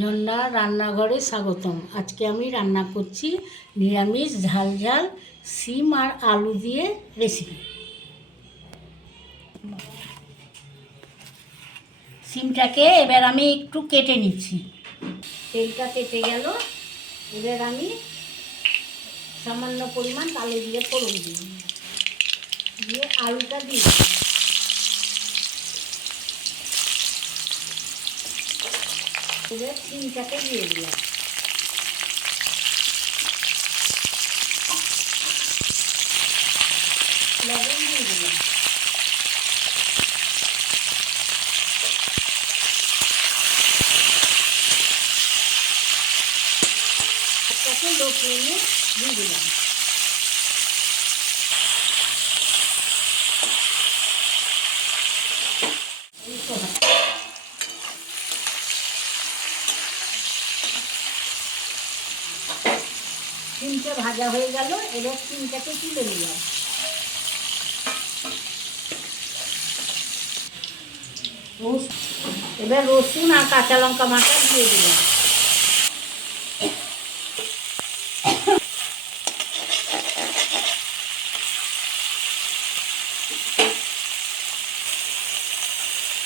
ঝর্ণা রান্নাঘরে স্বাগতম। আজকে আমি রান্না করছি নিরামিষ ঝাল ঝাল শিম আর আলু দিয়ে রেসিপি। শিমটাকে এবার আমি একটু কেটে নিচ্ছি। তেলটা কেটে গেল, এবার আমি সামান্য পরিমাণ কালো জিরে ফোড়ন দিয়ে আলুটা দিই। এবার শিমটাকে দিয়ে দিলাম। লবণ দিয়ে দিলাম। এটাকে লো ফ্লেমে দিয়ে দিলাম। শিমটা ভাজা হয়ে গেল, এবার শিমটাকে তুলে নিলাম। এবার রসুন আর কাঁচা লঙ্কা বাটা দিয়ে দিলাম।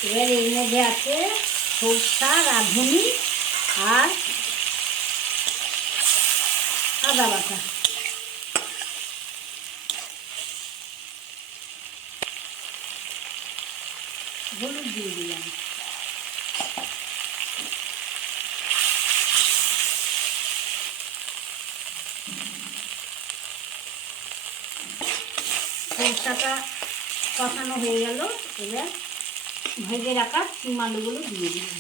এবার এর মধ্যে আছে সরষা, রাঁধুনি আর আদা বাটা। হলুদ দিয়ে দিলাম। সরষাটা কষানো হয়ে গেল, এবার ভেজে রাখা শিম আলুগুলো দিয়ে দিলাম।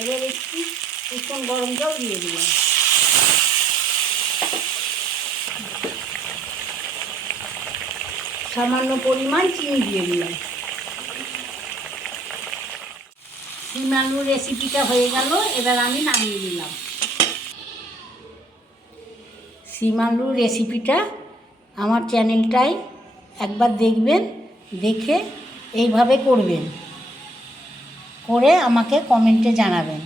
এবার একটু উষ্ণ গরম জল দিয়ে দিলাম। সামান্য পরিমাণ চিনি দিয়ে দিলাম। শিম আলুর রেসিপিটা হয়ে গেল, এবার আমি নামিয়ে দিলাম। শিম আলুর রেসিপিটা আমার চ্যানেলটায় একবার দেখবেন, দেখে এইভাবে করবেন, করে আমাকে কমেন্টে জানাবেন।